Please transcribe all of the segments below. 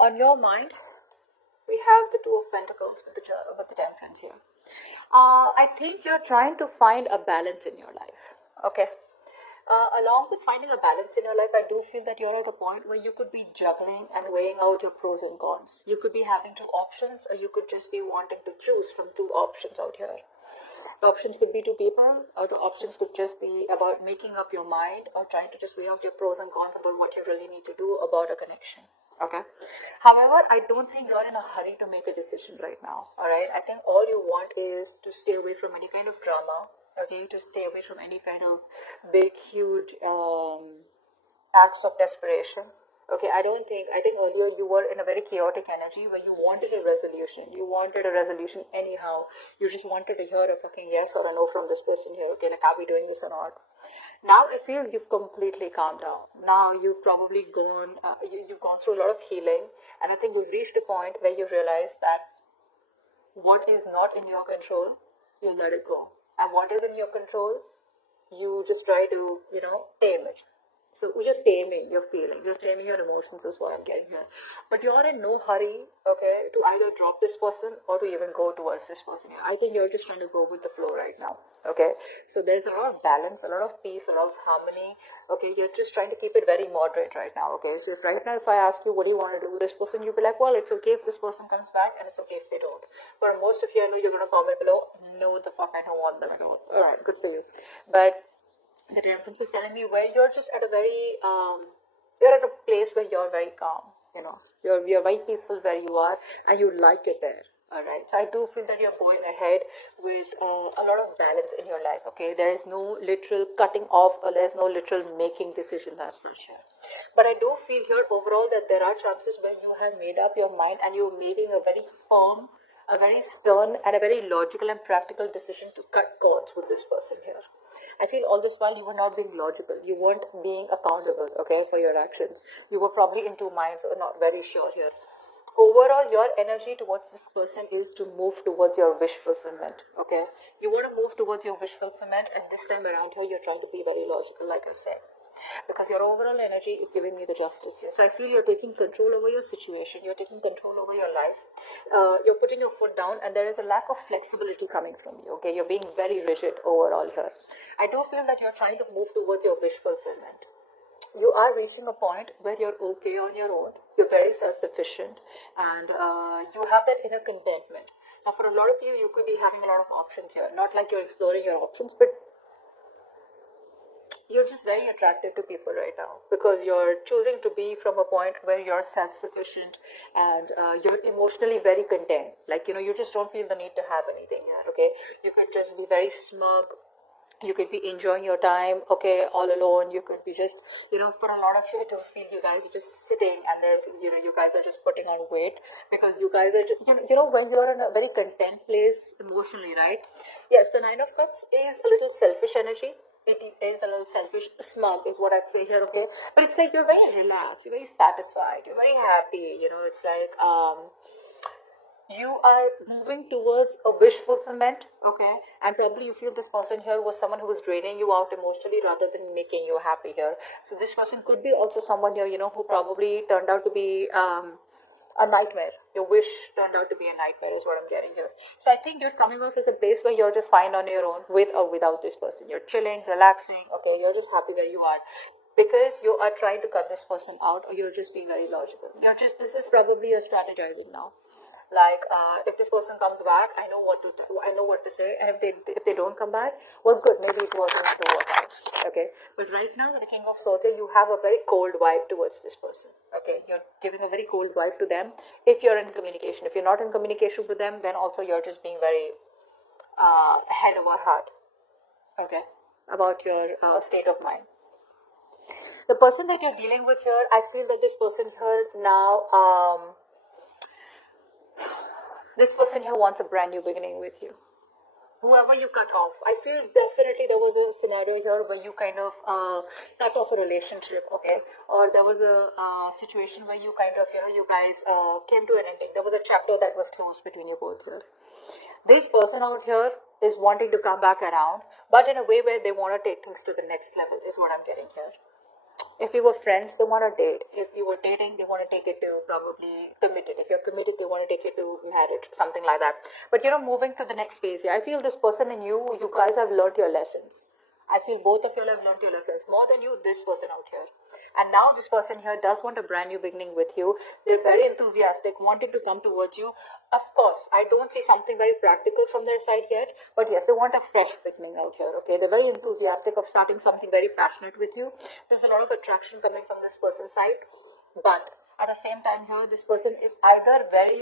On your mind, we have the Two of Pentacles with the Temperance here. I think you're trying to find a balance in your life. Okay. Along with finding a balance in your life, I do feel that you're at a point where you could be juggling and weighing out your pros and cons. You could be having two options, or you could just be wanting to choose from two options out here. The options could be two people, or the options could just be about making up your mind or trying to just weigh out your pros and cons about what you really need to do about a connection. Okay. However, I don't think you're in a hurry to make a decision right now. All right. I think all you want is to stay away from any kind of drama. Okay. To stay away from any kind of big, huge acts of desperation. Okay, I think earlier you were in a very chaotic energy where you wanted a resolution. You wanted a resolution anyhow. You just wanted to hear a fucking yes or a no from this person here. Okay, like, are we doing this or not? Now I feel you've completely calmed down. Now you've probably you've gone through a lot of healing, and I think you've reached a point where you realize that what is not in your control, you let it go. And what is in your control, you just try to, tame it. So you're taming your feelings, you're taming your emotions is what I'm getting here. But you're in no hurry, okay, to either drop this person or to even go towards this person. I think you're just trying to go with the flow right now, okay? So there's a lot of balance, a lot of peace, a lot of harmony, okay? You're just trying to keep it very moderate right now, okay? So if right now if I ask you what do you want to do with this person, you'll be like, well, it's okay if this person comes back and it's okay if they don't. For most of you, I know you're going to comment below, no, the fuck, I don't want them at all. All right, good for you. But the Temperance is telling me where you're just at a very you're at a place where you're very calm, you're very peaceful where you are, and you like it there. All right, so I do feel that you're going ahead with a lot of balance in your life. Okay, there is no literal cutting off, or there's no literal making decisions as such here. But I do feel here overall that there are chances where you have made up your mind and you're making a very firm, a very stern, and a very logical and practical decision to cut cords with this person here. I feel all this while you were not being logical. You weren't being accountable, okay, for your actions. You were probably in two minds or not very sure here. Overall, your energy towards this person is to move towards your wish fulfillment, okay? You want to move towards your wish fulfillment, and this time around here, you're trying to be very logical, like I said, because your overall energy is giving me the justice here. So I feel you're taking control over your situation, you're taking control over your life, you're putting your foot down, and there is a lack of flexibility coming from you, okay? You're being very rigid overall here. I do feel that you're trying to move towards your wish fulfillment. You are reaching a point where you're okay on your own, you're very self-sufficient, and you have that inner contentment. Now for a lot of you, you could be having a lot of options here, not like you're exploring your options, but you're just very attractive to people right now because you're choosing to be from a point where you're self-sufficient and you're emotionally very content. Like, you just don't feel the need to have anything here, okay? You could just be very smug. You could be enjoying your time, okay, all alone. You could be just, for a lot of you, I do feel you guys are just sitting and there's, you guys are just putting on weight because you guys are just, when you're in a very content place emotionally, right? Yes, the Nine of Cups is a little selfish energy. It is a little selfish, smug is what I'd say here, okay? But it's like you're very relaxed, you're very satisfied, you're very happy, it's like, you are moving towards a wish fulfillment, okay? And probably you feel this person here was someone who was draining you out emotionally rather than making you happy here. So this person could be also someone here, who probably turned out to be a nightmare. Your wish turned out to be a nightmare is what I'm getting here. So I think you're coming off as a place where you're just fine on your own with or without this person. You're chilling, relaxing, okay? You're just happy where you are. Because you are trying to cut this person out, or you're just being very logical. This is probably a strategizing now. Like if this person comes back, I know what to say, and if they don't come back, well, good, maybe it wasn't meant to work out, okay? But right now with the King of Swords, you have a very cold vibe towards this person, okay? You're giving a very cold vibe to them if you're in communication. If you're not in communication with them, then also you're just being very head over heart, okay, about your state of mind. The person that you're dealing with here, I feel that this person here now this person here wants a brand new beginning with you. Whoever you cut off, I feel definitely there was a scenario here where you kind of cut off a relationship, okay? Or there was a situation where you kind of, you guys came to an ending. There was a chapter that was closed between you both here. This person out here is wanting to come back around, but in a way where they want to take things to the next level is what I'm getting here. If you were friends, they want to date. If you were dating, they want to take it to probably committed. If you're committed, they want to take it to marriage, something like that. But moving to the next phase here, I feel this person and you guys have learned your lessons. I feel both of you have learned your lessons more than this person out here. And now this person here does want a brand new beginning with you. They're very enthusiastic, wanting to come towards you. Of course, I don't see something very practical from their side yet, but yes, they want a fresh beginning out here. Okay, they're very enthusiastic of starting something very passionate with you. There's a lot of attraction coming from this person's side, but at the same time here, this person is either they're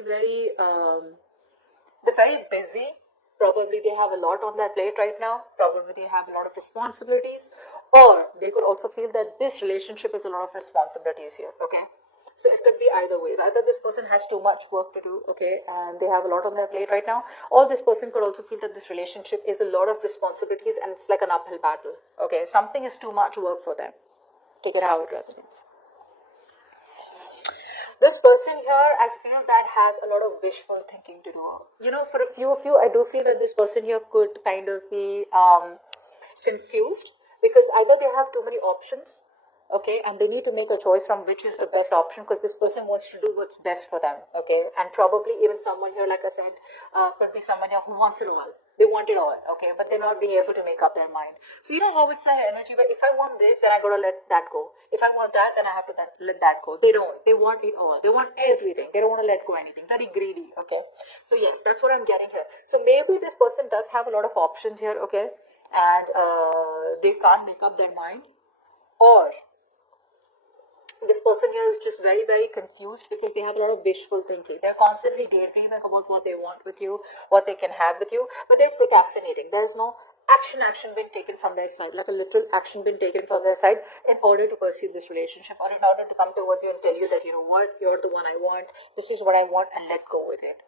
very busy. Probably they have a lot on their plate right now. Probably they have a lot of responsibilities. Or they could also feel that this relationship is a lot of responsibilities here. Okay. So it could be either ways. Either this person has too much work to do, okay, and they have a lot on their plate right now, or this person could also feel that this relationship is a lot of responsibilities and it's like an uphill battle. Okay. Something is too much work for them. Take it how it resonates. This person here, I feel that has a lot of wishful thinking to do. For a few of you, I do feel that this person here could kind of be confused because either they have too many options, okay, and they need to make a choice from which is the best option because this person wants to do what's best for them, okay, and probably even someone here, like I said, could be someone here who wants it all. They want it all, okay, but they're not being able to make up their mind. So you know how it's an energy where if I want this, then I gotta let that go. If I want that, then I have to let that go. They don't. They want it all. They want everything. They don't want to let go anything. Very greedy, okay. So yes, that's what I'm getting here. So maybe this person does have a lot of options here, okay, and they can't make up their mind, or this person here is just very, very confused because they have a lot of wishful thinking. They're constantly daydreaming about what they want with you, what they can have with you, but they're procrastinating. There's no action being taken from their side, like a literal action being taken from their side in order to pursue this relationship or in order to come towards you and tell you that, you know what, you're the one I want, this is what I want, and let's go with it.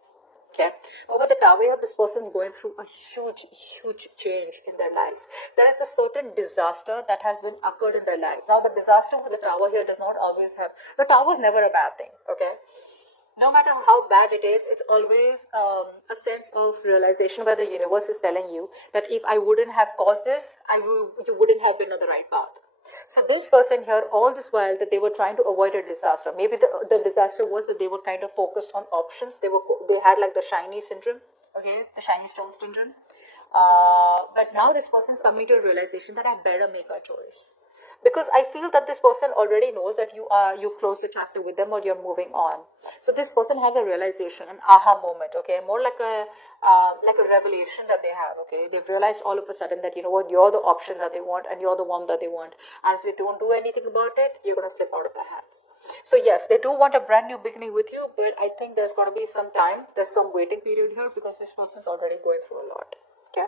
Okay. Over the tower here, this person is going through a huge, huge change in their lives. There is a certain disaster that has been occurred in their life. Now, the disaster with the tower here does not always have. The tower is never a bad thing. Okay. No matter how bad it is, it's always a sense of realization where the universe is telling you that if I wouldn't have caused this, you wouldn't have been on the right path. So this person here, all this while that they were trying to avoid a disaster, maybe the disaster was that they were kind of focused on options. They had like the shiny syndrome, okay, the shiny stone syndrome. But now this person is coming to a realization that I better make a choice because I feel that this person already knows that you've closed the chapter with them or you're moving on. So this person has a realization, an aha moment, okay, more like a revelation that they have, okay. They've realized all of a sudden that, you know what, you're the option that they want and you're the one that they want, and if they don't do anything about it, you're going to slip out of their hands. So yes, they do want a brand new beginning with you, but I think there's going to be some time, there's some waiting period here because this person's already going through a lot. Okay.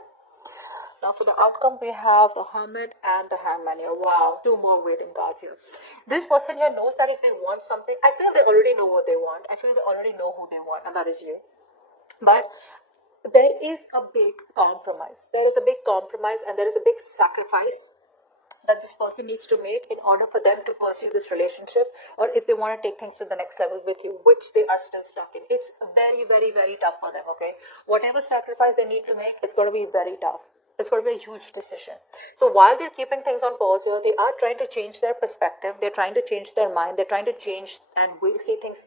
Now for the outcome, we have the Hermit and the Hangman here. Wow, two more waiting cards here. This person here knows that if they want something, I feel they already know what they want. I feel they already know who they want, and that is you. But there is a big compromise. There is a big compromise and there is a big sacrifice that this person needs to make in order for them to pursue this relationship, or if they want to take things to the next level with you, which they are still stuck in. It's very, very, very tough for them, okay? Whatever sacrifice they need to make, it's going to be very tough. It's going to be a huge decision. So while they're keeping things on pause here, they are trying to change their perspective. They're trying to change their mind. They're trying to change and see things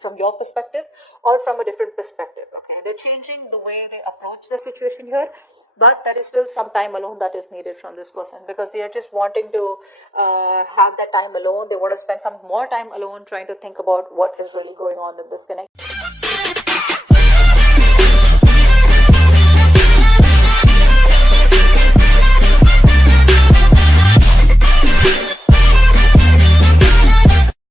from your perspective or from a different perspective. Okay, they're changing the way they approach the situation here, but there is still some time alone that is needed from this person because they are just wanting to have that time alone. They want to spend some more time alone trying to think about what is really going on in this connection.